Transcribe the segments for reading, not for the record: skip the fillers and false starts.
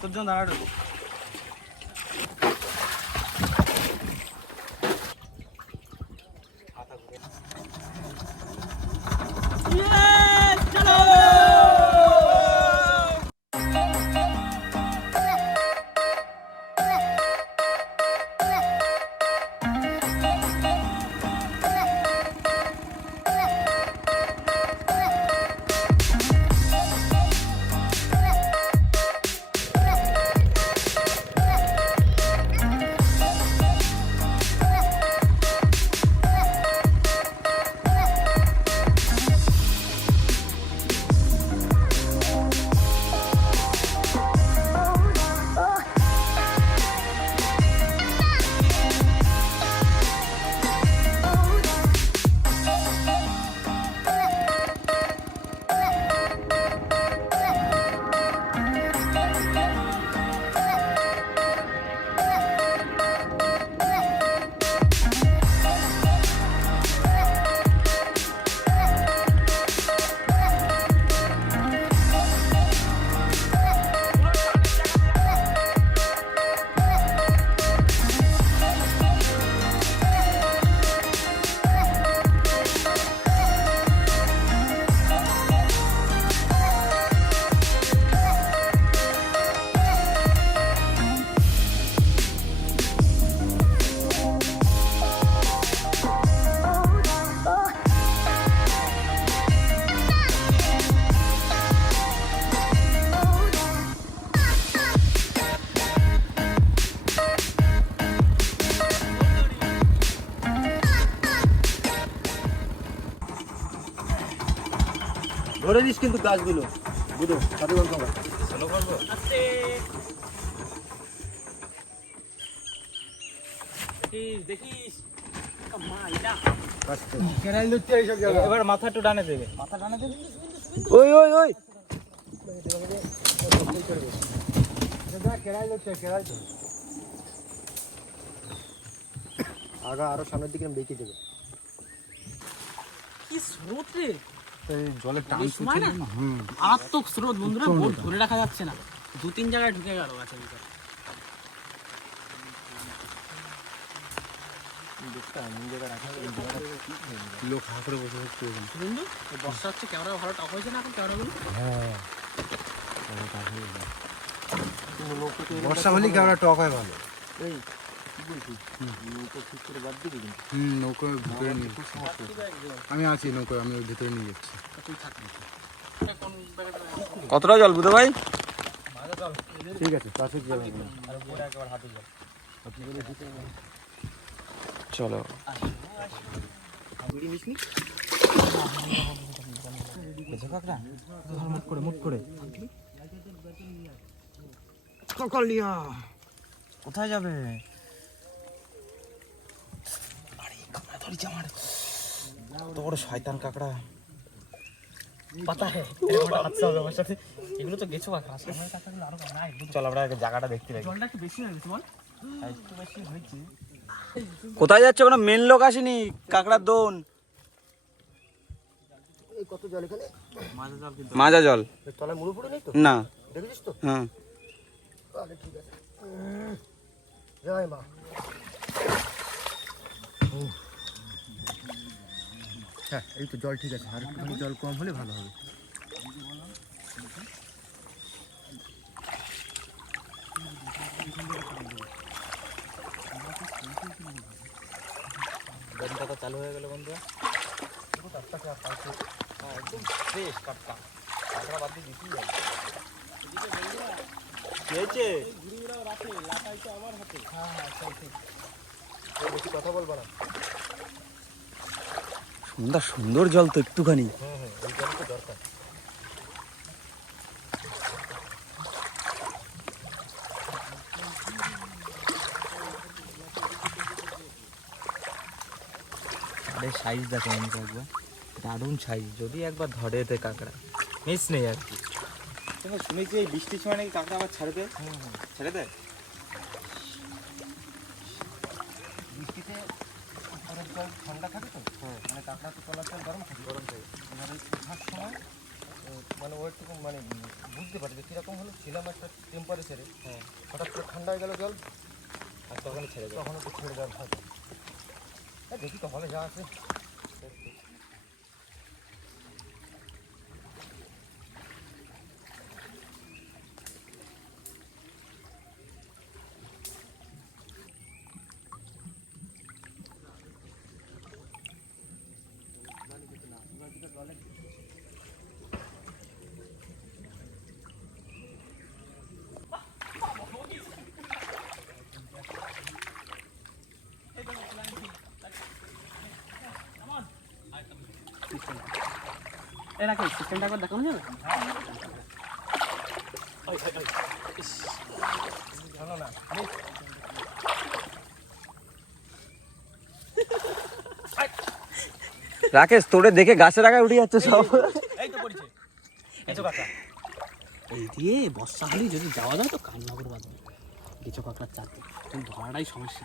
তোর জন্য দাঁড়াটো ধরে দিস কিন্তু গাছগুলো বুঝো সাথে গল্প কর ভালো করবো আস্তে দেখিস এবার মাথা একটু ডানে দেবে মাথা ডানে দেবে ওই ওই ওই আগা আরো সামনের দিকে বেঁকে দেবে কি স্রোত রে জলের টান মারাত্মক স্রোত বন্ধুরা বোট ধরে রাখা যাচ্ছে না 2-3 জায়গায় ঢুকে গেল গাছের ভিতরে লোক হাত করে বসে থাকছে বন্ধু বর্ষা হচ্ছে ক্যামেরা ভালো টক হয়েছে না এখন ক্যামেরাগুলো হ্যাঁ বর্ষা হলেই ক্যামেরা টক হয় ভালো এই নৌকো ভিতরে নিয়ে আমি আছি নৌকো আমি ওর ভিতরে নিয়ে যাচ্ছি কতটা জল বুধ ভাই ঠিক আছে ট্রাফিক জল চলো কোথায় যাবে তোর শয়তান কাকড়া পাতা আমার সাথে এগুলো তো গেছো চল আমরা জায়গাটা দেখতে লাগি জলটা একটু বেশি হয়ে গেছে বল একটু বেশি হয়েছে কোথায় যাচ্ছে কোনো মেন লোক আসেনি কাকড়ার দোন কত জল এখানে মাজা জল তলায় মুড়ো পুরো নেই তো না দেখেছিস তো হ্যাঁ তাহলে ঠিক আছে জয় মা হ্যাঁ এই তো জল ঠিক আছে আর একটুখানি জল কম হলে ভালো হবে কথা চালু হয়ে গেল বন্ধু একদম ফ্রেশ কাটকা কাকড়া বাদ দিয়ে দিতেই হবে হয়েছে বেশি কথা বলবো না সুন্দর সুন্দর জল তো একটুখানি এই জল তো দরকার আরে সাইজ দেখো আমি একবার দারুণ সাইজ যদি একবার ধরে এতে কাঁকড়া মিস নেই আর কি শুনেছি এই বৃষ্টির সময় নাকি কাঁকড়া আবার ছেড়ে দেয় ছেড়ে দেয় জল ঠান্ডা থাকে তো, মানে কাঁকড়া তো তলার জল গরম থাকে, এবারে ওঠার সময় মানে ওইটুকু মানে বুঝতে পারি যে কীরকম হলো, ছিলাম একটা টেম্পারেচারে, হঠাৎ করে ঠান্ডা হয়ে গেল জল, আর তখন ছেড়ে যায়, তখন একটু ছেড়ে দেওয়ার ভয়। দেখি তো হলে যা আছে। এরা কি সিস্টেমটা একবার দেখানো যাবে? শোনো না, রাকেশ তোরে দেখে গাছের আগায় উঠে যাচ্ছে সব। এই তো পড়ছে এসো কাকা। এই দিয়ে বর্ষা হলেই যদি যাওয়া যায় তো কান্না করে বাঁধবে কিছু কাঁকড়ার চারটে, কিন্তু ধরাটাই সমস্যা।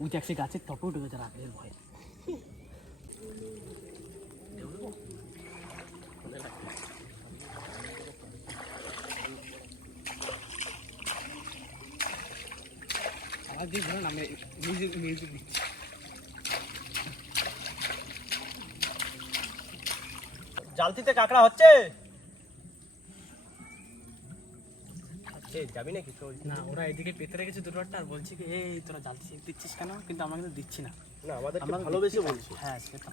ওই দেখ সে গাছের টপে উঠে গেছে রাতের ভয়ে। আমার দিয়ে ধরুন আমি মিউজিক দিচ্ছি। জালতিতে কাঁকড়া হচ্ছে, যাবি নাকি? না ওরা এদিকে পেতে রেখেছে দুটো একটা, আর বলছি কি এই তোরা জাল দিচ্ছিস কেন, কিন্তু আমরা কিন্তু দিচ্ছি না। না আমাদের আমরা ভালোবেসে বলছি। হ্যাঁ সেটা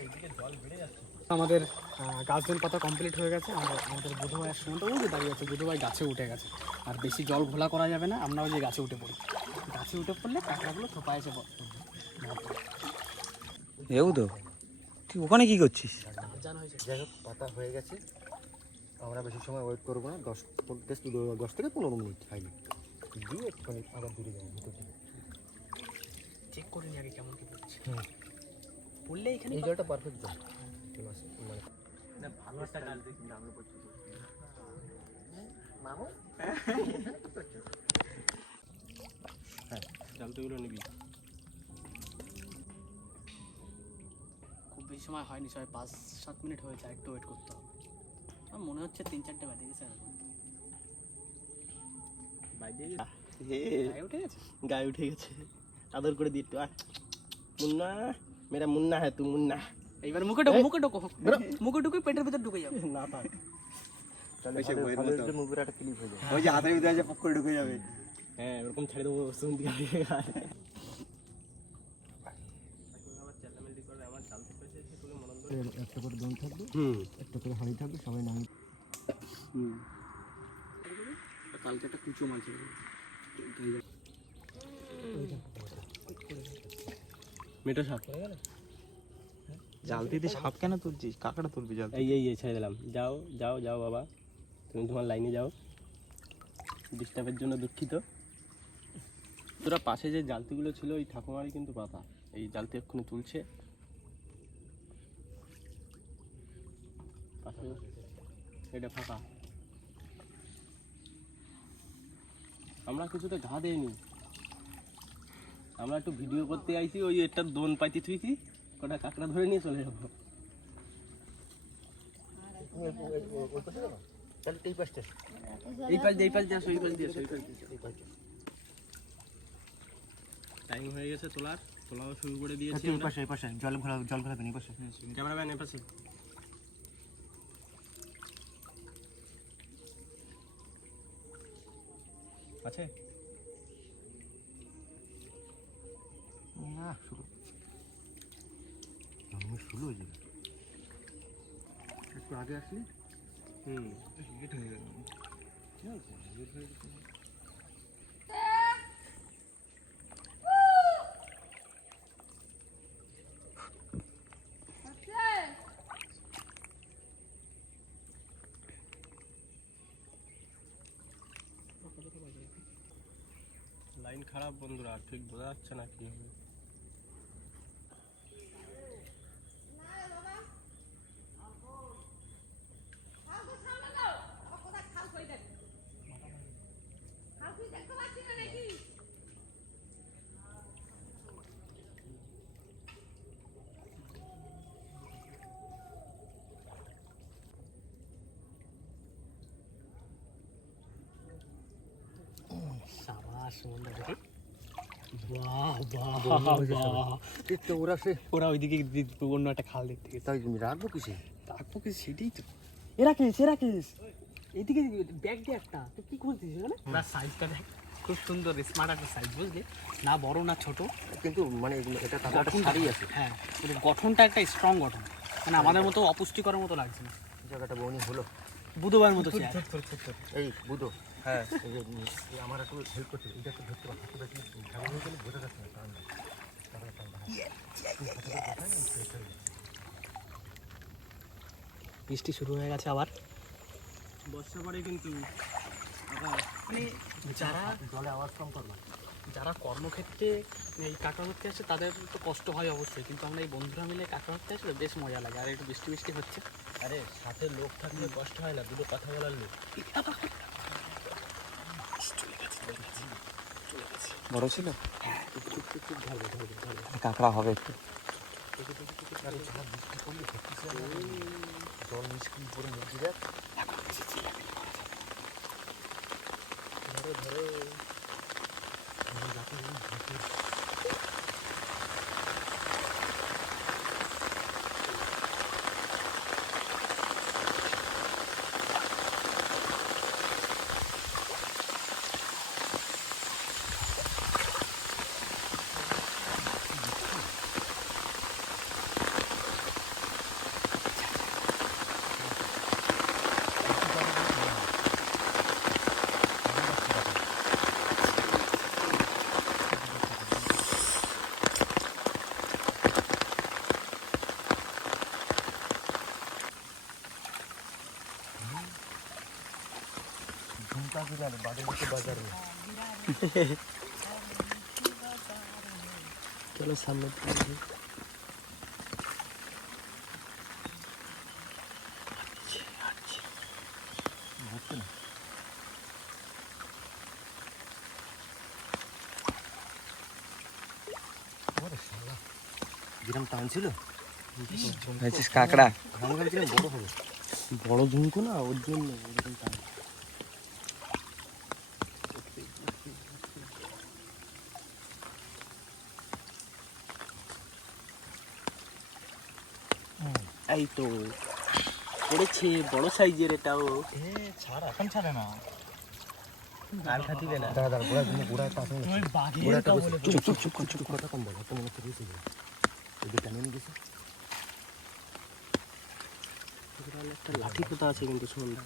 এইদিকে জল বেড়ে যাচ্ছে। আমাদের গাছদোল পাতা কমপ্লিট হয়ে গেছে। আমাদের বুধু ভাইয়ের সময়টা ওই যে দাঁড়িয়ে আছে, বুধু ভাই গাছে উঠে গেছে। আর বেশি জল ঘোলা করা যাবে না, আমরা ওই যে গাছে উঠে পড়ি। গাছে উঠে পড়লে কাঁকড়াগুলো থোপা এসে এও তো তুই ওখানে কি করছিস? জানা হয়েছে। যাই হোক পাতা হয়ে গেছে, আমরা বেশি সময় ওয়েট করবো না, 10 থেকে 15 মিনিট হাইলি দিয়ে একটুখানি আবার দূরে যাবো ভিতর দিকে। চেক করে নি আগে কেমন কি পড়ছে। পড়লে এখানে এই জলটা পারফেক্ট জল, মানে না ভালো একটা গাছ দেখি আমরা পড়ছি। মামু হ্যাঁ জালতিগুলো নিবি। খুব বেশি সময় হয়নি, সবাই 5-7 মিনিট হয়েছে, একটু ওয়েট করতে হবে। আমার মনে হচ্ছে 3-4টে বাজে গেছে। গায়ে উঠে গেছে, গায়ে উঠে গেছে, আদর করে দিই একটু। মুন্না মেরা মুন্না হ্যাঁ তু মুন্না। এইবার মুখে ঢুকে পেটের ভিতর ঢুকে যাবে। না থাক মুভির একটা ক্লিপ হয়ে যায়, ওই যে হাতের ভিতরে আছে পক করে ঢুকে যাবে। হ্যাঁ ওরকম ছেড়ে দেবো শুনতে একটা করে দম থাকবে, একটা করে হাঁড়ি থাকবে, সবাই নামি। কালকে একটা কুচো মাছ মেটো সাপ জালতিতে সাপ কেন তুলছিস? কাঁকড়া তুলবি জাল। এই ছেড়ে দিলাম। যাও যাও যাও বাবা, তুমি তোমার লাইনে যাও। ডিস্টার্বের জন্য দুঃখিত। তোরা পাশে যে জালতিগুলো ছিল ওই ঠাকুমারই কিন্তু পাতা, এই জালতি এক্ষুনি তুলছে। পাশে এটা ফাঁকা, আমরা কিছুতে ঘা দেয়নি, আমরা একটু ভিডিও করতে আইছি। ওই একটা দোন পাইতে থুইছি, কটা কাঁকড়া ধরে নিয়ে চলে যাবো। টাইম হয়ে গেছে তোলাও শুরু করে দিয়েছি। জল ঘোলাবেন এই পাশে। ক্যামেরাম্যান এ পাশে। আছে না শুরু শুরু হয়ে যাবে একটু আগে আসলি লেট হয়ে গেল। লাইন খারাপ বন্ধুরা, ঠিক বোঝা যাচ্ছে না কি হবে। সাবাস সুমনদা দেখি। বাহ বাহ বাহ। তো ওরা সে ওরা ওইদিকে অন্য একটা খাল দেখতে গেছে। তাই রাখবো কিসে? তারপর কি সেটাই তো। এরা কেস এইদিকে ব্যাগ দিয়ে একটা তুই কি করছিস এখানে? ওরা সাইজটা দেখ খুব সুন্দর স্মার্ট একটা সাইজ বুঝলি, না বড় না ছোট, কিন্তু মানে এটা কাঁকড়াটা সারি আছে। হ্যাঁ ওদের গঠনটা একটা স্ট্রং গঠন, মানে আমাদের মতো অপুষ্টিকরের মতো লাগছে না। জায়গাটা বনি হলো বুধবার মতো চেয়ার। এই বুধো, হ্যাঁ এই যে আমার একটু হেল্প করতে, এটা একটু ধরতে পারো, হাতে বেশি ঝামেলা হয়ে গেলে বোঝা যাচ্ছে না কারণটা। বৃষ্টি শুরু হয়ে গেছে আবার, বর্ষা পরে কিন্তু মানে যারা জলে আওয়াজ কম করবা। যারা কর্মক্ষেত্রে এই কাঁকড়া ধরতে আসে তাদের তো কষ্ট হয় অবশ্যই, কিন্তু আমরা এই বন্ধুরা মিলে কাঁকড়া ধরতে আসলে বেশ মজা লাগে। আর একটু বৃষ্টি বৃষ্টি হচ্ছে, আরে সাথে লোক থাকলে কষ্ট হয় না, দুটো কথা বলার লোক। বড় ছিল কাঁকড়া হবে একটু। জল মিষ্টি করে মুরগি দেখ। ঝুমকা বিরাট বাড়ি থেকে বাজারে। চলো সামনে যেরকম টান ছিল কাঁকড়া আমি ভেবেছিলাম বড় হবে। বড় ঝুমকো না, ওর জন্য ওরকম টান। এই তো পড়েছে বড় সাইজের এটাও। ছাড়, এখন ছাড়ে না, কাল খাতিবে না। দাঁড়া দাঁড়া, গোড়ায় পাশে তুমি বাঘের গোড়াটা বলে চুপ কথা কম বলো, তো মনে হচ্ছে রয়েছে যায় এদিকে টানে নিয়ে গেছে। একটা লাঠি পোতা আছে কিন্তু সুন্দর।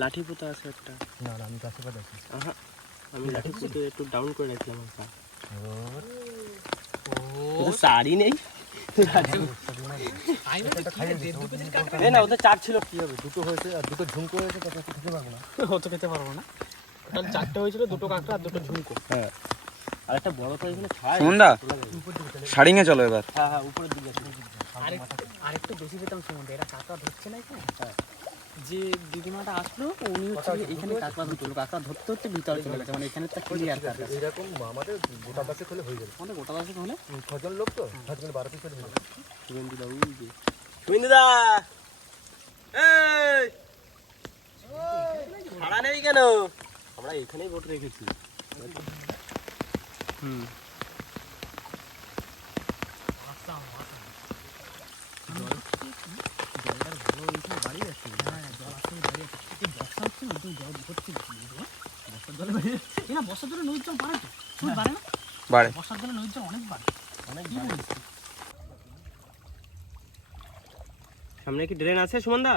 লাঠি পোতা আছে একটা। না না, আমি কাছে পাঠাচ্ছি। আমি লাঠি পোতা একটু ডাউন করে রাখলাম। ও সারি নেই না, ওদের চার ছিল, কি হবে? দুটো হয়েছে আর দুটো ঝুমকো হয়েছে, তাতে খেতে পারবো না। অত খেতে পারবো না। ওটা চারটে হয়েছিল, দুটো কাঁকড়া আর দুটো ঝুমকো। হ্যাঁ আর একটা বড় তো এখানে ছাড়া। সুমনদা শাড়িঙে চলো এবার। হ্যাঁ হ্যাঁ, উপরের দিকে আরেকটু বেশি পেতাম সুমন। এরা কাঁকড়া ধরছে না এখানে। যে দিদিমাটা আসলো উনি হচ্ছে এখানে কাঁকড়া ধরছিল, কাঁকড়া ধরতে ধরতে ভিতরে চলে গেছে, মানে এখানে একটা ক্লিয়ার কাঁকড়া। এরকম আমাদের গোটা বাসে হলে হয়ে যাবে। আমাদের গোটা দাসে হলে 6জন লোক তো 6জন 12 পিস হয়ে যাবে। সুগন্ধিদা ওই যে সুমনদা এই ভাড়া নেই কেন? আমরা এখানেই বোট রেখেছি। হুম বর্ষার জন্য নদীর জল বাড়ে তো, বাড়ে না? বাড়ে। বর্ষার জন্য নদীর জল অনেক বাড়ে, অনেক। সামনে কি ড্রেন আছে সুমনদা?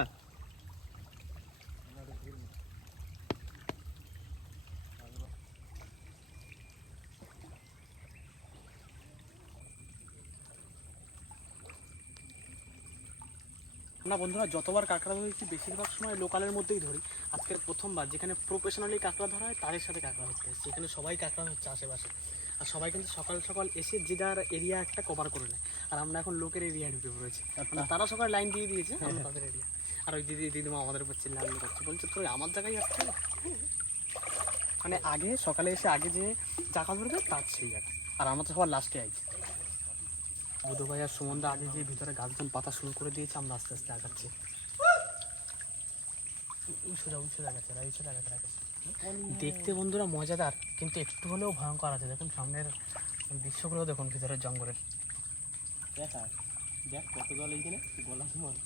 না বন্ধুরা, যতবার কাঁকড়া ধরেছি বেশিরভাগ সময় লোকালের মধ্যেই ধরি। আজকের প্রথমবার যেখানে প্রফেশনালি কাঁকড়া ধরা হয় তাদের সাথে কাঁকড়া ধরতে এসেছি। এখানে সবাই কাঁকড়া হচ্ছে আশেপাশে, আর সবাই কিন্তু সকাল সকাল এসে যে যার এরিয়া একটা কভার করে নেয়। আর আমরা এখন লোকের এরিয়া ঢুকে পড়েছি, মানে তারা সকাল লাইন দিয়ে দিয়েছে, আমরা তাদের এরিয়া। আর ওই দিদিমা আমাদের উপর চিল্লামিল্লি করছে, বলছে তুই আমার জায়গায় আসছে না। মানে আগে সকালে এসে আগে যে জায়গা ধরবে তার সেই জায়গা, আর আমরা তো সবার লাস্টে আইছি। বুধ ভাই আর সুমনদা আগে যে ভিতরে গাছজন পাতা শুরু করে দিয়েছে, আমরা আস্তে আস্তে আগাচ্ছি। দেখতে বন্ধুরা মজাদার, কিন্তু একটু হলেও ভয়ঙ্কর আছে। দেখুন সামনের দৃশ্যগুলো দেখুন, ভিতরের জঙ্গলের। দেখ কত জল এইখানে, গলা সমান।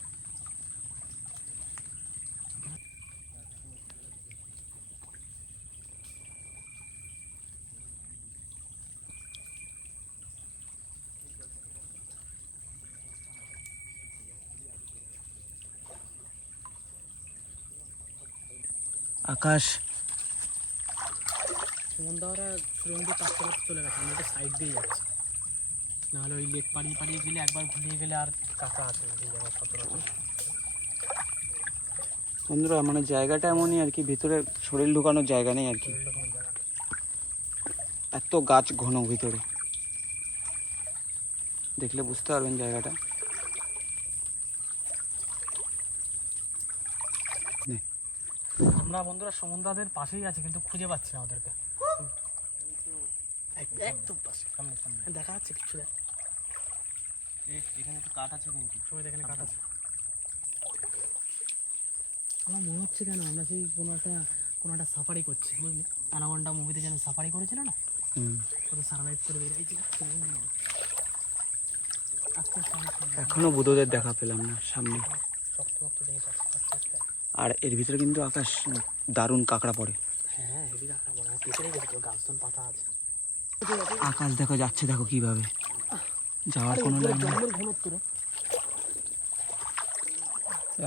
আকাশ সুমনদা ওরা সুরঙ্গি পাশ করে চলে গেছে, আমরা তো সাইড দিয়ে যাচ্ছি। নাহলে ওই লেক পাড়িয়ে পাড়িয়ে গেলে, একবার ঘুরিয়ে গেলে আর কাঁকড়া আছে না সেই জায়গায় সচরাচর। বন্ধুরা মানে জায়গাটা এমনই আর কি, ভিতরে শরীর ঢুকানোর জায়গা নেই আর কি, এরকম জায়গা। এত গাছ ঘন ভিতরে, দেখলে বুঝতে পারবেন জায়গাটা। আমরা বন্ধুরা সুমনদাদের পাশেই আছি, কিন্তু খুঁজে পাচ্ছি না ওদেরকে। একদম পাশে, সামনে সামনে দেখা যাচ্ছে কিছু। দেখ এখানে একটু কাঠ আছে কিন্তু সময় এখানে কাটা আছে। আমার মনে হচ্ছে কেন আমরা সেই কোনো একটা সাফারি করছি, বুঝলি? অ্যানাকোন্ডা মুভিতে যেন সাফারি করেছিল না, ওদের সার্ভাইভ করে বেরিয়েছি। আস্তে আস্তে এখনো বুধদের দেখা পেলাম না সামনে। শক্ত শক্ত জিনিস আছে আস্তে আস্তে। আর এর ভিতরে কিন্তু আকাশ দারুণ কাঁকড়া পড়ে। হ্যাঁ হেভি কাঁকড়া বলে, আমার পেছনে গেছি তো, গাছজন পাতা আছে। আকাশ দেখো যাচ্ছে, দেখো কিভাবে যাওয়ার কোনো লাইন নেই। জলের ঘনত্ব রে,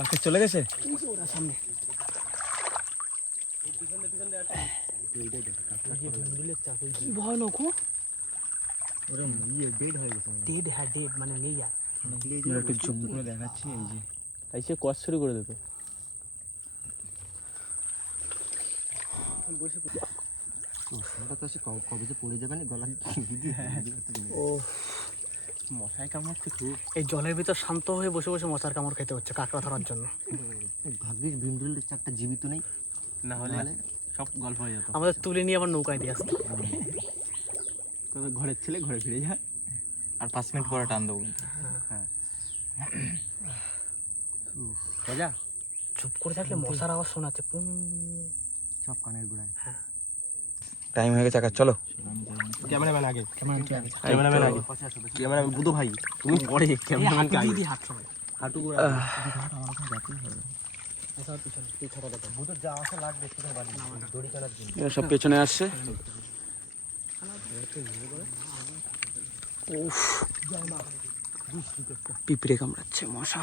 আকাশ চলে গেছে। ওরা সামনে কি ভয়ানক! ওরা ডেড হয়ে গেছে ডেড, হ্যাঁ ডেড মানে নেই আর। আমরা একটু জুম করে দেখাচ্ছি, এই যে এসে কষ শুরু করে দিত। কবে যে পড়ে যাবে না গলা। ও মশাই কামড়াচ্ছে খুব। এই জলের ভিতর শান্ত হয়ে বসে বসে মশার কামড় খেতে হচ্ছে কাঁকড়া ধরার জন্য। ভাগ্যিস ভিমরুল চারটা জীবিত নেই, না হলে সব গল্প হয়ে যেত। আমাদের তুলে নিয়ে আবার নৌকায় দিয়ে আসতো। তোদের ঘরের ছেলে ঘরে ফিরে যায়, আর 5 মিনিট পরে টান দেবো। হ্যাঁ মজা। চুপ করে থাকলে মশার আওয়াজ শোনাচ্ছে, পুং। সব কানের গোড়ায়। টাইম হয়ে গেছে আকাশ, চলো। ক্যামেরাম্যান আগে, ক্যামেরাম্যান আগে, ক্যামেরাম্যান বুধু ভাই তুমি পরে, ক্যামেরাম্যান আগে। হাঁটু গোড়া বুধু যা আসা লাগবে সেখানে বাড়ি দড়ি টানার জন্য। এরা সব পেছনে আসছে। উফ, পিঁপড়ে কামড়াচ্ছে মশা।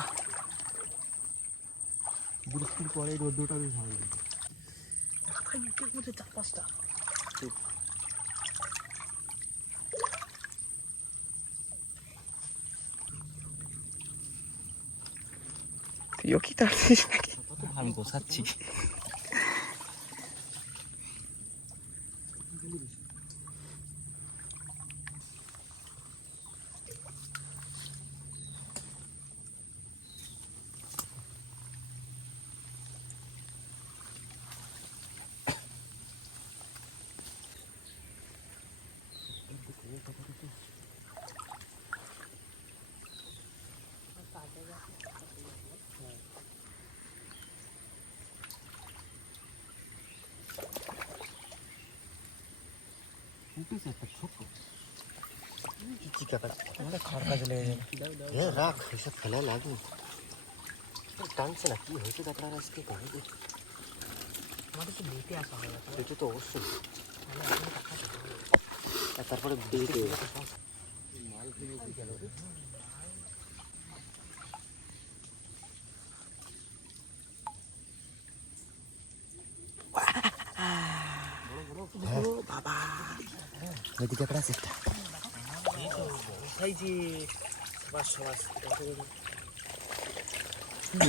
বৃষ্টির পরে রোদ্রটা বেশ ভালো লাগে। চার পাঁচটা তুইও কি তাড়ছিস নাকি? আমি গোছাচ্ছি। রাখ এসব ফেলা লাগে, টানছে না। কি হয়েছে আপনার আজকে? আমাদের তো লেটে আসা হয়ে গেছে। এটা তো অবশ্যই। তারপরে মাল ফেলে গেল। বাবা এদিকে একটা আছে একটা। সাইজে বাস বাস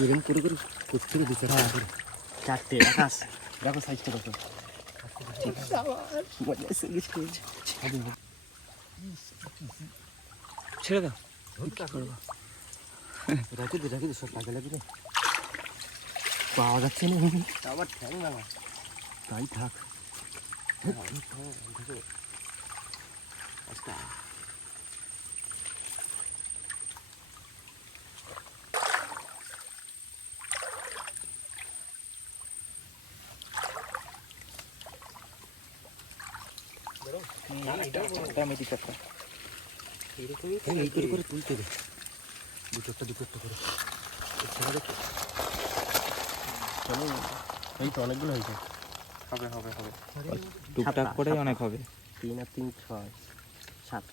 এরকম করে করে করতে দিচ্ছে। চারটে আকাশ দেখো সাইজটা দেখো। ছেড়ে দাও। রাখি দে সব পাগে লাগবে, পাওয়া যাচ্ছে না। আবার ঠ্যাং না, তাই থাক। এটা মেথি কাঁকড়া। এই করে তুলতে দে, দুটো করে ছেলে দেখো। এই তো অনেকগুলো হয়েছে। হবে টুকটাক করেই অনেক হবে। 3 আর 3 6 7।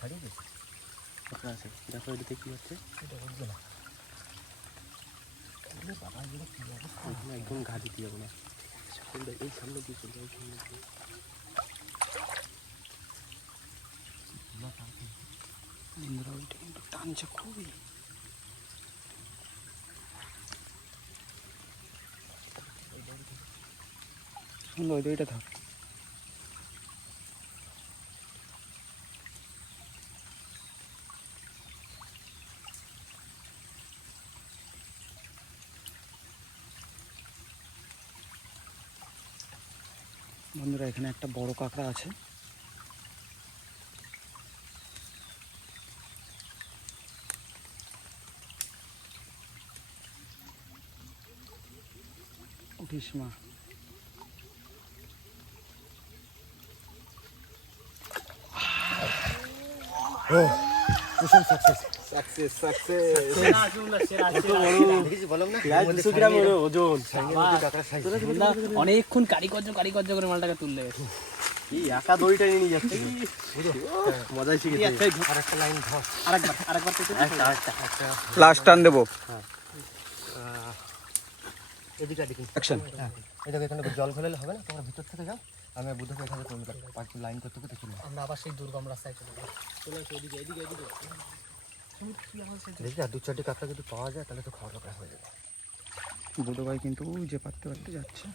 ছাড়িয়ে দে। আছে দেখো এটাতে কি হচ্ছে, এটা উঠবে না। বাবা এগুলো কি অবস্থা, একদম ঘা দিতে যাবো না। এই সামনে দিয়ে চলবে, এই সামনে দিয়ে। ওইটা কিন্তু টানছে খুবই। সুন্দর, ওইটা থাক। বন্ধুরা এখানে একটা বড় কাঁকড়া আছে। উঠিস মা। অনেকক্ষণ কারিগর্য করে মালটাকে তুললে একা দড়িটা নিয়ে যাচ্ছে, মজাই শিখেছি। আরেকবার লাস্ট টান দেবো। এদিকে অ্যাকশন। এই দেখো এখানে জল ফেলে হবে না, তোমরা ভিতর থেকে যাও, আমি বুদ্ধকে এখানে লাইন করতে করতে চলে আমরা আবার সেই দুর্গম রাস্তায় চলে আসি। এদিকে দেখি আর 2-4টি কাঁকড়া যদি পাওয়া যায় তাহলে তো খাওয়া দাওয়া হয়ে যাবে। বুধো ভাই কিন্তু যে পারতে যাচ্ছে।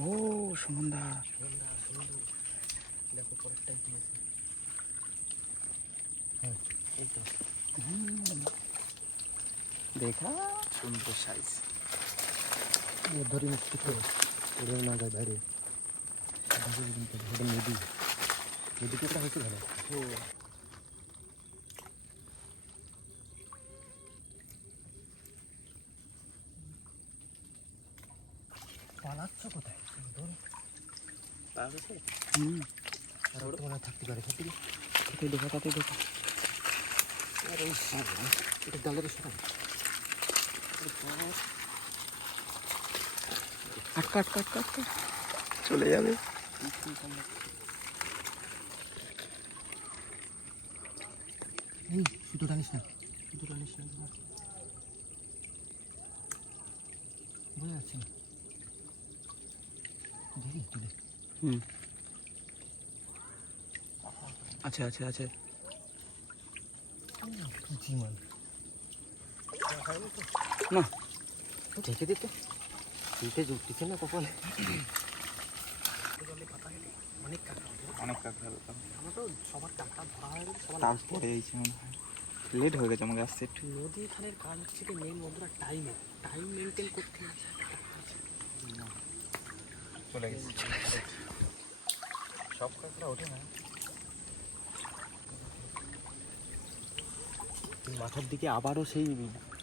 ও সুমনদা, দেখো পরেরটাই কি আছে। এই তো দেখা সুন্দর সাইজ। ধরে মুক্তি করে ওরেও না যায় বাইরে। নদী কেটা হয়েছে ভালো। পালাচ্ছ কোথায়? আর ওটা মনে হয় থাকতে পারে। তাতে দেখো। আরে এটা ডালের সরা আটকা চলে যাবে। এই শুধু টানিস না, বোঝা যাচ্ছে না। দেখি তুলে আছে। চিমান না ঢেকে দিতে শীতে জুটতেছে না কপালে। অনেক কাঁকড়া হবে। অনেক কাঁকড়া হতো। আমরা তো সবার কাঁকড়া ধরা হয়ে গেছে, সবার তারপরে এইছে মনে হয় লেট হয়ে গেছে আমাকে আসতে একটু। নদী খানের কাজ হচ্ছে কি মেন বন্ধুরা টাইম মেনটেন করতে হচ্ছে। চলে গেছে সব কাঁকড়া ওঠে না। মাথার দিকে আবারও সেই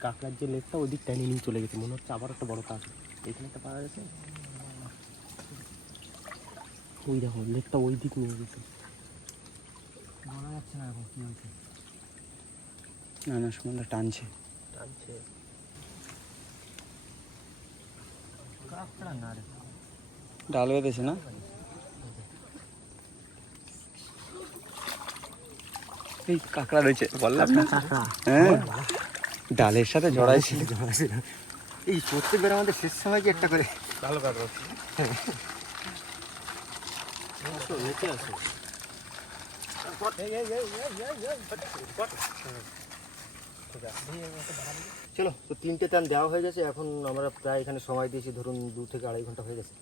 কাঁকড়ার যে লেকটা ওই দিক টাইনে নিয়ে চলে গেছে, মনে হচ্ছে আবার একটা বড় কাঁকড়া এখানে একটা পাওয়া গেছে। ওই দেখো লেকটা ওই দিক নিয়ে গেছে, বোঝা যাচ্ছে না এখন কি হয়েছে। না সুমনদা টানছে। কাঁকড়া না রে, ডাল বেঁধেছে না? এই কাঁকড়া রয়েছে বললাম না। হ্যাঁ ডালের সাথে জড়াইছিল। এই প্রত্যেকবার আমাদের শেষ সময় কি একটা করে ভালো কাটবো। নিচে আসো। চলো, তো 3টে টান দেওয়া হয়ে গেছে। এখন আমরা প্রায় এখানে সময় দিয়েছি ধরুন 2 থেকে 2.5 ঘন্টা হয়ে গেছে।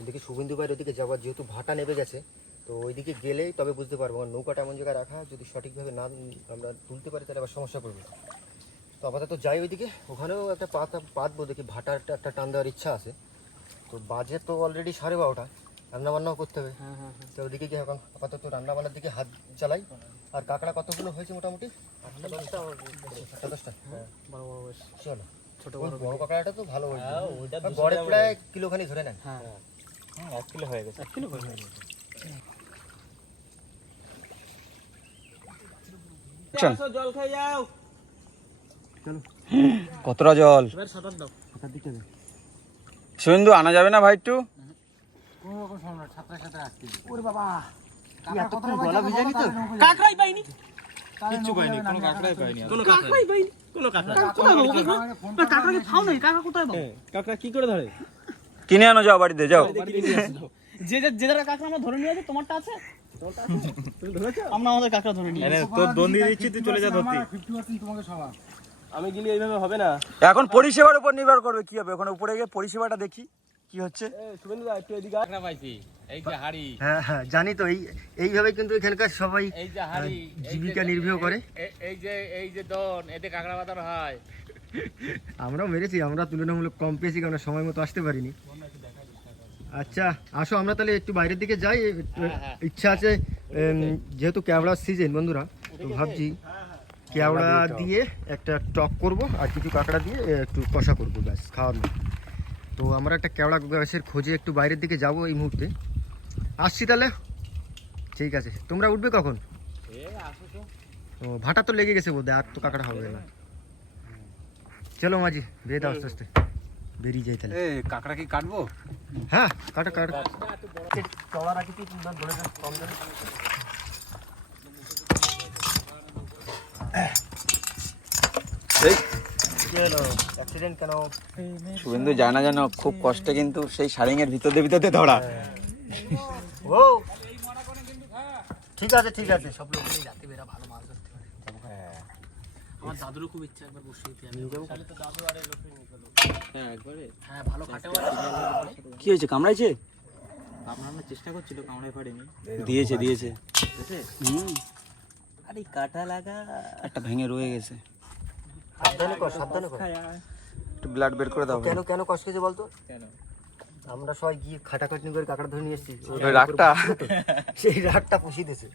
এদিকে শুভেন্দু ভাইয়ের ওদিকে যাওয়ার যেহেতু ভাটা নেমে গেছে, তো ওইদিকে গেলেই তবে বুঝতে পারবো। আর নৌকাটা এমন জায়গায় রাখা, যদি সঠিকভাবে না আমরা তুলতে পারি তাহলে আবার সমস্যা পড়বে। তো আপাতত যাই ওইদিকে, ওখানেও একটা পাতবো, দেখি ভাটার একটা টান দেওয়ার ইচ্ছা আছে। তো বাজে তো অলরেডি 12:30, রান্নাবান্নাও করতে হবে। তো ওদিকে গিয়ে এখন আপাতত রান্নাবান্নার দিকে হাত চালাই। আর কাঁকড়া কতগুলো হয়েছে মোটামুটি? 8-10টা। বড় বড় বেশ। চলো, ছোট ওই বড় বড় কাঁকড়াটা তো ভালো হয়েছে। ওইটা গড়ে প্রায় কিলোখানি ধরে নেন। হ্যাঁ 1 কিলো হয়ে গেছে। 1 কিলো করে হয়ে গেছে। জল খেয়ে যাও। কতটা জল? এবার সাঁতার দাও। কোথার দিকে যাবে? শুভেন্দু আনা যাবে না ভাই একটু? কোনো রকম সমস্যা, ছাত্রের সাথে আসছি। ওরে বাবা, এতক্ষণ গলা ভিজানি তো? কাকড়াই পাইনি। কিচ্ছু পাইনি, কোনো কাঁকড়াই পাইনি। কোনো কাকড়াই পাইনি। কোনো কাকড়া কোথায় পাবো কাকড়া? কাকড়া কি ফাও নাই? কাকড়া কোথায় পাবো? কাঁকড়া কি করে ধরে? কিনে আনো, যাও বাড়িতে যাও। যে যারা কাকড়া আমরা ধরে নিয়ে আছে, তোমারটা আছে? আমরা আমাদের কাকড়া ধরে নিয়ে আছি। তোর বন্দি দিচ্ছি, তুই চলে যা ধরতে। 50% তোমাকে সমান। আমি গেলে এইভাবে হবে না। এখন পরিষেবার উপর নির্ভর করবে কি হবে। ওখানে উপরে গিয়ে পরিষেবাটা দেখি কি হচ্ছে। শুভেন্দু দা একটু এদিকে কাঁকড়া পাইছি। এই যে হাড়ি, হ্যাঁ হ্যাঁ জানি তো, এইভাবে কিন্তু এখানকার সবাই এই যে হাড়ি, জীবিকা নির্বাহ করে। এই যে দন, এতে কাঁকড়া বাঁধানো হয়। আমরাও মেরেছি, আমরা তুলনামূলক কম পেয়েছি কারণ সময় মতো আসতে পারিনি। আচ্ছা আসো, আমরা তাহলে একটু বাইরের দিকে যাই। ইচ্ছা আছে, যেহেতু কেওড়ার সিজন বন্ধুরা, তো ভাবছি কেওড়া দিয়ে একটা টক করব আর কিছু কাঁকড়া দিয়ে একটু কষা করবো, ব্যাস খাওয়ানো। তো আমরা একটা কেওড়া গাছের খোঁজে একটু বাইরের দিকে যাব এই মুহূর্তে। আসছি তাহলে, ঠিক আছে। তোমরা উঠবে কখন? ও ভাটা তো লেগে গেছে বোধহয়, আর তো কাঁকড়া হবে না। চলো মাঝি, বেয়ে দাও আস্তে আস্তে, বেরিয়ে যাই তাহলে। কাঁকড়া কি কাটবো? হ্যাঁ কাটা কাটা। চড়া রাখি তুই ধরে কম ধরে। অ্যাক্সিডেন্ট কেন? শুভেন্দু জানা জানো খুব কষ্টে কিন্তু সেই সারিংয়ের ভিতরে ধরা। ও ঠিক আছে ঠিক আছে, সব লোক মিলে রাতে বেরা ভালো মাছ ধরতে পারে। আমার দাদুরও খুব ইচ্ছা একবার বসে দিতে। আমি তাহলে তো দাদু আরে লোকে নিয়ে গেল। হ্যাঁ একবারে। হ্যাঁ ভালো কাটেও। কি হয়েছে, কামড়াইছে? কামড়ানোর চেষ্টা করছিল, কামড়াই পারেনি। দিয়েছে। আরে কাটা লাগা। একটা ভেঙে রয়ে গেছে। সাবধানে কর, সাবধানে কর। একটু ব্লাড বের করে দাও। কেন কেন কষ্ট হয়েছে বলতো? কেন? আমরা সবাই গিয়ে খাটাখাটনি করে কাঁকড়া ধরে নিয়ে এসেছি, ওই রাগটা সেই রাগটা পুষিয়ে দিয়েছে।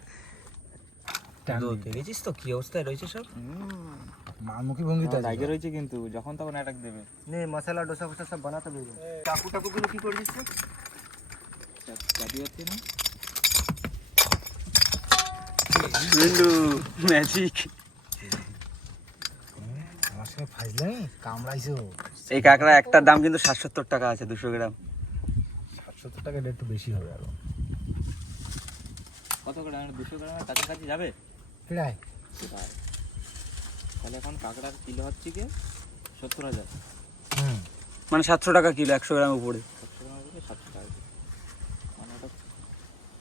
দেখেছিস তো কি অবস্থায় রয়েছে সব? মারমুখী ভঙ্গিতে রাগে রয়েছে কিন্তু, যখন তখন অ্যাটাক দেবে। নে মশলা ডোসা ফোসা সব বানাতে হবে। চাকু টাকুগুলো কি করে দিচ্ছে? চাবি হচ্ছে না। শুভেন্দু ম্যাজিক। আমার সঙ্গে ফাইজলাই কামড়াইছো। এই কাঁকড়া একটার দাম কিন্তু 60-70 টাকা আছে, 200 গ্রাম। 70 টাকা একটু বেশি হবে আরো। কত গ্রাম? 200 গ্রামের কাছাকাছি যাবে প্রায়। তাহলে এখন কাঁকড়ার কিলো হচ্ছে কি 70,000। মানে 700 টাকা কিলো 100 গ্রাম উপরে। 700 গ্রাম উপরে 700 টাকা। মানে ওটা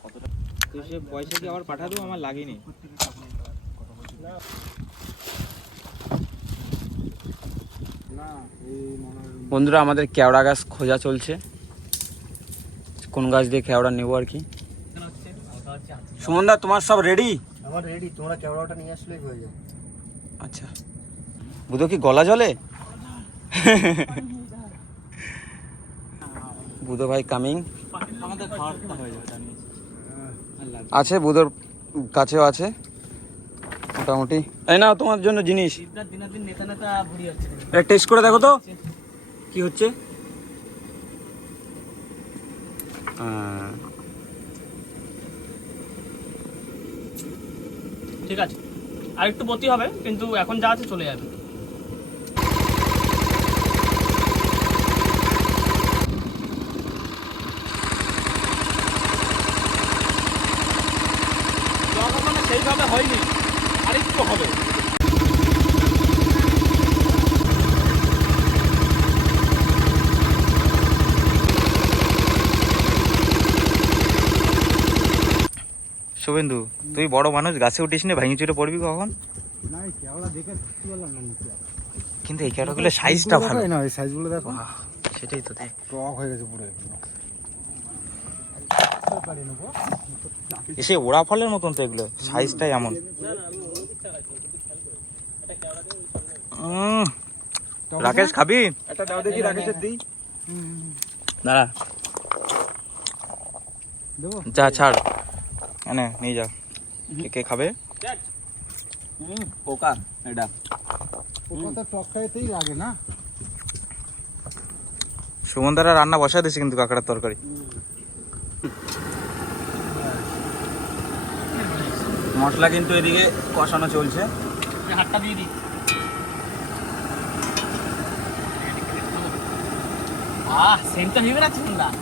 কত টাকা? তুই সে পয়সা কি আবার পাঠাবো? আমার লাগেনি। বন্ধুরা আমাদের কেওড়া গাছ খোঁজা চলছে, কোন গাছ দিয়ে কেওড়া নেবো আর কি। সুমনদা তোমার সব রেডি? আমার রেডি, তোমরা কেওড়াটা নিয়ে আসলেই হয়ে যাবে। আচ্ছা, বুধো কি গলা জলে? বুধো ভাই কামিং আমাদের খাওয়াটা হয়ে যাবে জানিস। আছে, বুধোর কাছেও আছে মোটামুটি। এই নাও তোমার জন্য জিনিস। দিনের দিন নেতা নেতা ঘুরি যাচ্ছে। এটা টেস্ট করে দেখো তো কি হচ্ছে। ঠিক আছে, আর একটু বতি হবে কিন্তু এখন যা আছে চলে যাবে। সেইভাবে হয়নি, আর একটু হবে। শুভেন্দু, তুই বড় মানুষ, গাছে উঠিস না, ভেঙে চুরে পড়বি কখন? না এই কেওড়া দেখে কি বললাম না নিচে কিন্তু এই ক্যাটাগুলো সাইজটা ভালো। না এই সাইজগুলো দেখো বাহ, সেটাই তো দেখ। টক হয়ে গেছে পুরো এসে ওড়া ফলের মতন তো এগুলো, সাইজটাই এমন। রাকেশ খাবি? একটা দাও দেখি রাকেশের দিই। দাঁড়া, দেবো যা ছাড়, এনে নিয়ে যা। কে কে খাবে? পোকা এটা। ওটা তো টক খাইতেই লাগে না। সুমনদারা রান্না বসায় দিয়েছে কিন্তু কাঁকড়ার তরকারি। মশলা কিন্তু এদিকে কষানো চলছে। হাতটা দিয়ে দিই। সেন্টটা হেবে না সুন্দর।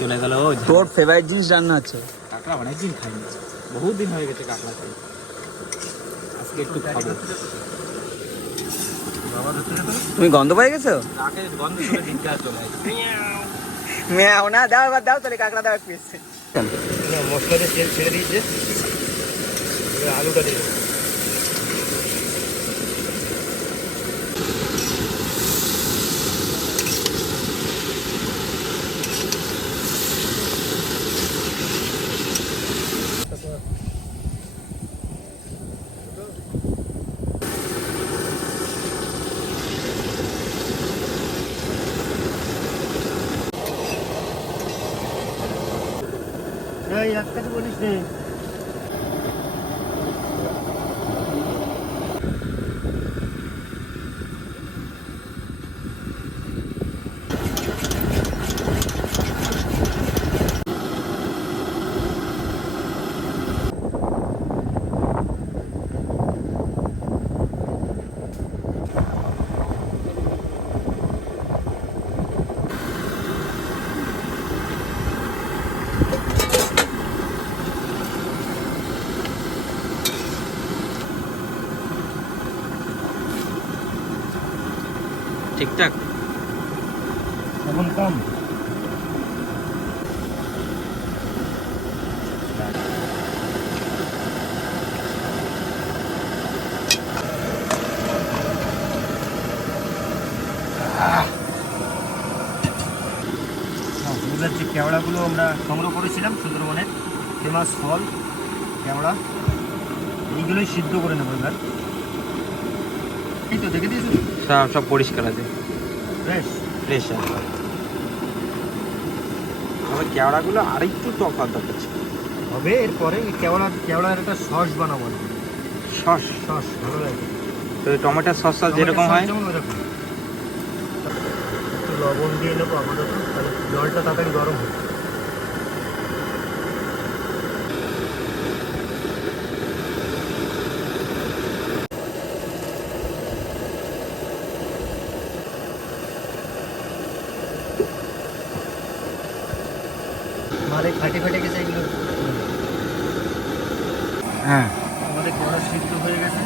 চলে গেল। তোর ফেভারিট জিনিস রান্না আছে? কাঁকড়া অনেকদিন খাইনি, বহুত দিন হয়ে গেছে কাঁকড়া খাই। আজকে একটু খাবো। তুমি গন্ধ পাই গেছো? রাকেশ গন্ধ করে জিজ্ঞাসা চলে আসছে। মেয়াও না, দাও এবার দাও তাহলে কাঁকড়া দাও এক পিস। মশলা দিয়ে তেল ছেড়ে দিয়েছে, এবার আলুটা দিয়ে দেবো। এই এক কাছে বলিস রে। ঠিকঠাক। এখন কম সমুদ্রের যে কেওড়াগুলো আমরা সংগ্রহ করেছিলাম সুন্দরবনের ফেমাস ফল কেওড়া, এইগুলোই সিদ্ধ করে নেবো এবার। এই তো দেখে দিয়েছো সব সব পরিষ্কার আছে, ফ্রেশ। ফ্রেশ আছে। তবে কেওড়াগুলো আরেকটু টক হওয়ার দরকার ছিল। হবে এরপরে এই কেওড়ার একটা সস বানাবো। সস? সস ভালো লাগে, তো টমেটোর সস যেরকম হয় যেমন ওরকম। একটু লবণ দিয়ে নেবো আপাতত, তাহলে জলটা তাড়াতাড়ি গরম হবে। মারে ফাটে ফাটে গেছে এগুলো। হ্যাঁ। আমাদের কেওড়া সিদ্ধ হয়ে গেছে।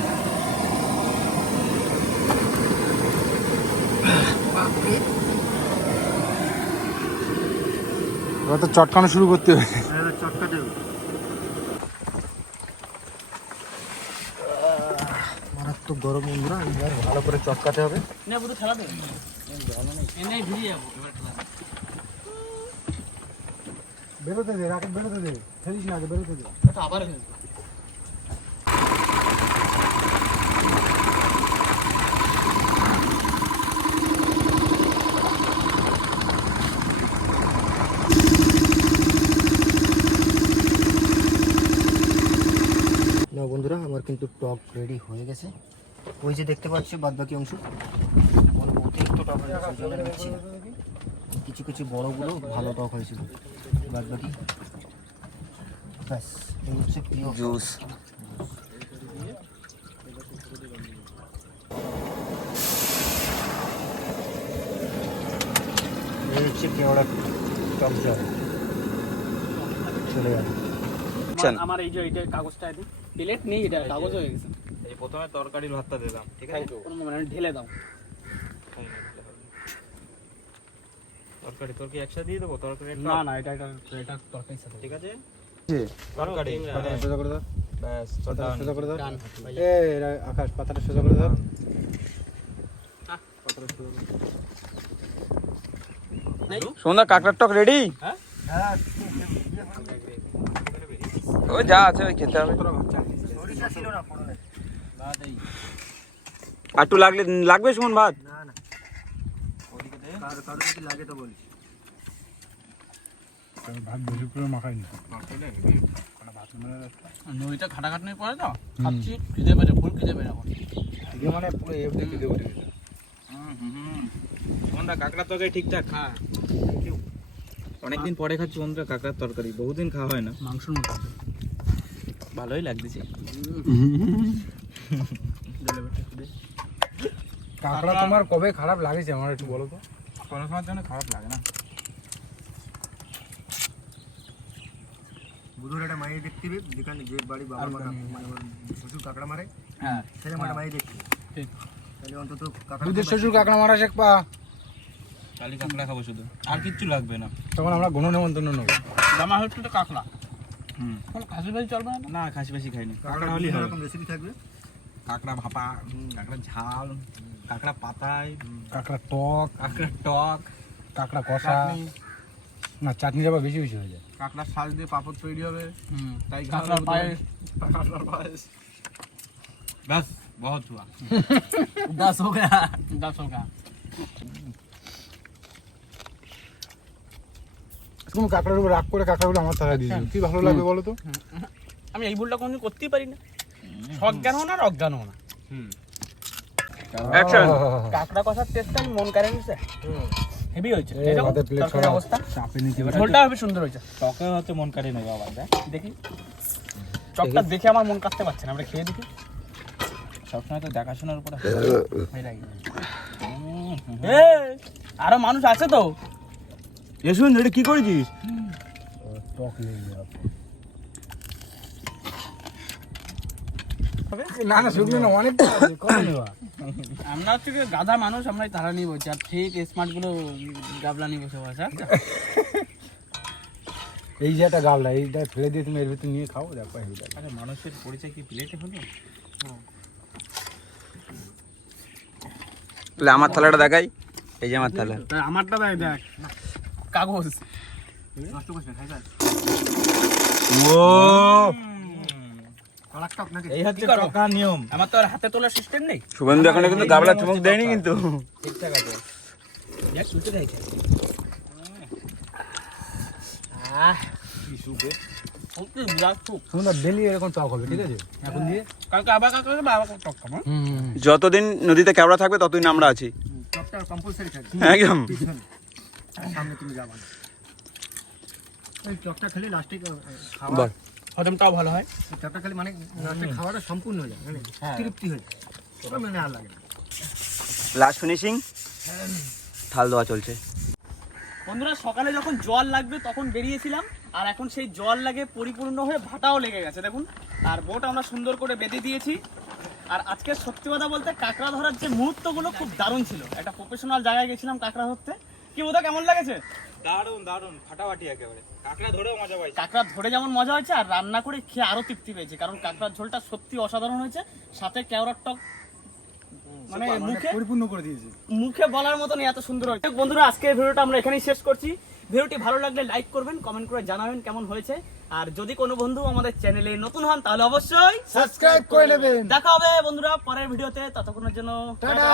এবার তো চটকানো শুরু করতে হবে। চটকা দেব। মারাত্মক গরম বন্ধুরা, এবার ভালো করে চটকাতে হবে। না বুঝে খেলা দেবে এনে ভিড়ে যাবো। বেরোতে দে রাকেট, বেরোতে দে, ফেলিস না আগে, বেরোতে দে। তো আবার ফেলবো। না বন্ধুরা, আমার কিন্তু টক রেডি হয়ে গেছে। ওই যে দেখতে পাচ্ছি বাদ বাকি অংশ অতিরিক্ত টক হয়ে গেছে, জলে দিচ্ছি না। কিছু কিছু বড়গুলো ভালো টক হয়েছিল, বাদ বাকি ব্যাস। এই হচ্ছে প্রিয় জুস। এই হচ্ছে কেওড়া টক জল চলে গেল। দিচ্ছেন? আমার এই যে এইটা কাগজটা দিন, প্লেট নেই, এটা কাগজ হয়ে গেছে। এই প্রথমে তরকারির ভাতটা দিলাম, ঠিক আছে? কোনো মানে ঢেলে দাও। তরকারি তরকারি একসাথে দিয়ে দেবো? তরকারি না না, এটা তরকারির সাথে। ঠিক আছে, তরকারি সোজা করে দাও, ব্যাস। পাতাটা সোজা করে দাও। ডান। আকাশ পাতাটা সোজা করে দাও। হ্যাঁ। পাতাটা সোজা করে দাও। সুমনদা কাঁকড়ার টক রেডি? হ্যাঁ ওই যা আছে ওই খেতে হবে। সরিষা ছিল না ফোড়নে? আর একটু লাগবে সুমন ভাত? না না, কারো যদি লাগে তো বলিস। নইটা খাটাখাটনি পড়ে তো খাচ্ছি, খিদে পেটে ফুল খিদে পেটে এখন। খিদে মানে পুরো এফডি খিদে উঠে গেছে। বন্ধুরা কাঁকড়ার তরকারি ঠিকঠাক? হ্যাঁ, অনেকদিন পরে খাচ্ছি বন্ধুরা কাঁকড়ার তরকারি, বহুদিন খাওয়া হয় না। মাংসের মতো আছে। ভালোই লাগতেছে। কাঁকড়া তোমার কবে খারাপ লাগেছে আমার একটু বলো তো? কোনো সময়ের জন্য খারাপ লাগে না। বুধুর একটা মাই দেখতে হবে, যেখানে যে বাড়ি বাবা মা মানে ওর শ্বশুর কাঁকড়া মারে, হ্যাঁ, সেরকম একটা মাই দেখতে হবে। ঠিক। তাহলে অন্তত কাঁকড়া দুধের শ্বশুর কাঁকড়া মারা শেখবা, কালি কাঁকড়া খাবো শুধু, আর কিচ্ছু লাগবে না। তখন আমরা গণ নেমন্তন্ন নেবো। জামা হচ্ছে তো কাঁকড়া, হুম, কোনো খাসি ভাই চলবে না। না খাসি বেশি খাইনি। কাঁকড়া কাঁকড়া হলেই বিভিন্ন হবে। রকম রেসিপি থাকবে। কাঁকড়া ভাপা, কাঁকড়া ঝাল, কাঁকড়া পাতায়, কাঁকড়া টক, কাঁকড়া টক, কাঁকড়া কষা, না চাটনি যাবা বেশি বেশি হয়ে যায়। কাঁকড়ার শাল দিয়ে পাপড় তৈরি হবে, তাই কাঁকড়ার পায়েস, কাঁকড়ার পায়েস। ব্যাস বহুত হুয়া। 10 हो गया, 10 हो गया। তুমি কাঁকড়ার উপর রাগ করে কাঁকড়াগুলো আমার থালা দিয়েছো, কি ভালো লাগবে বলো তো? আমি এই ভুলটা কোনোদিন করতেই পারি না, সজ্ঞান না অজ্ঞান না। অ্যাকশন। কাঁকড়া কষার টেস্টটা আমি মন কাড়ে নিছে, হেভি হয়েছে। এই এই দেখো আমাদের প্লেট তরকারির ছড়া অবস্থা, চাপে নিতে ঝোলটা হবে সুন্দর হয়েছে। টকে হচ্ছে মন কাটে নেবে আবার। দেখ দেখি চপটা দেখে আমার মন কাটতে পারছে না, আমরা খেয়ে দেখি। সবসময় তো দেখাশোনার উপরে। আরো মানুষ আছে তো। এসুন, এটা কি করেছিস? টক লেগে যাবে। না না শুকনো না, অনেক কত নেবা? আমরা হচ্ছে কি গাধা মানুষ, আমরা তারা নিয়ে বসে, আর ঠিক স্মার্ট গুলো গাবলা নিয়ে বসে বসে। এই যে একটা গাবলা, এইটা ফেলে দিয়ে তুমি এর ভিতরে নিয়ে খাও, দেখো হেভি লাগে। আরে মানুষের পরিচয় কি প্লেটে হলো? তাহলে আমার থালাটা দেখাই, এই যে আমার থালা। আমারটা দেখ দেখ, কাগজ। নষ্ট করছ না, খাই যাস। ও কলাকটা আপনাকে এই হচ্ছে কি করবো? টকার নিয়ম। আমার তো আর হাতে তোলার সিস্টেম নেই। শুভেন্দু এখনো কিন্তু গাবলা চুমুক দেয়নি কিন্তু। ঠিকঠাক আছে। দেখ শুনতে চাইছে। কি সুপে? ওকে বিরাট খুব। তোমরা ডেলি এরকম টক হবে, ঠিক আছে? এখন দিয়ে কালকে আবার কালকে আবার টক খাবো। যতদিন নদীতে কেওড়া থাকবে ততদিন আমরা আছি, চপটা কম্পালসারি থাকবে। একদম। পিছনে। সামনে তুমি যাবা না। এই চপটা খেলে লাস্টে খাওয়া, বল। হজমটাও ভালো হয়। চপটা খেলে মানে লাস্টে খাওয়াটা সম্পূর্ণ হয়ে যায়, মানে তৃপ্তি হয়ে যায়। ওটা মানে আর লাগে না। লাস্ট ফিনিশিং, থাল দেওয়া চলছে। বন্ধুরা সকালে যখন জল লাগবে তখন বেরিয়েছিলাম, আর এখন সেই জল লাগে পরিপূর্ণ হয়ে ভাটাও লেগে গেছে দেখুন। আর বোট আমরা সুন্দর করে বেঁধে দিয়েছি। আর আজকে সত্যি কথা বলতে কাঁকড়া ধরার যে মুহূর্তগুলো খুব দারুণ ছিল। একটা প্রফেশনাল জায়গায় গেছিলাম কাঁকড়া ধরতে। কি বোধা কেমন লাগেছে? দারুন দারুন, ফাটাফাটি একেবারে। কাঁকড়া ধরেও মজা পাইছি। কাঁকড়া ধরে যেমন মজা হয়েছে, আর রান্না করে খেয়ে আরো তৃপ্তি পেয়েছে, কারণ কাঁকড়ার ঝোলটা সত্যি অসাধারণ হয়েছে। সাথে কেওড়ার টক, মানে মুখে পরিপূর্ণ করে দিয়েছি। মুখে বলার মতন এত সুন্দর হয়েছে। বন্ধুরা আজকে ভিডিওটা আমরা এখানেই শেষ করছি। ভিডিওটি ভালো লাগলে লাইক করবেন, কমেন্ট করে জানাবেন কেমন হয়েছে। আর যদি কোনো বন্ধু আমাদের চ্যানেলে নতুন হন তাহলে অবশ্যই সাবস্ক্রাইব করে নেবেন। দেখা হবে বন্ধুরা পরের ভিডিওতে, ততক্ষণের জন্য টাটা।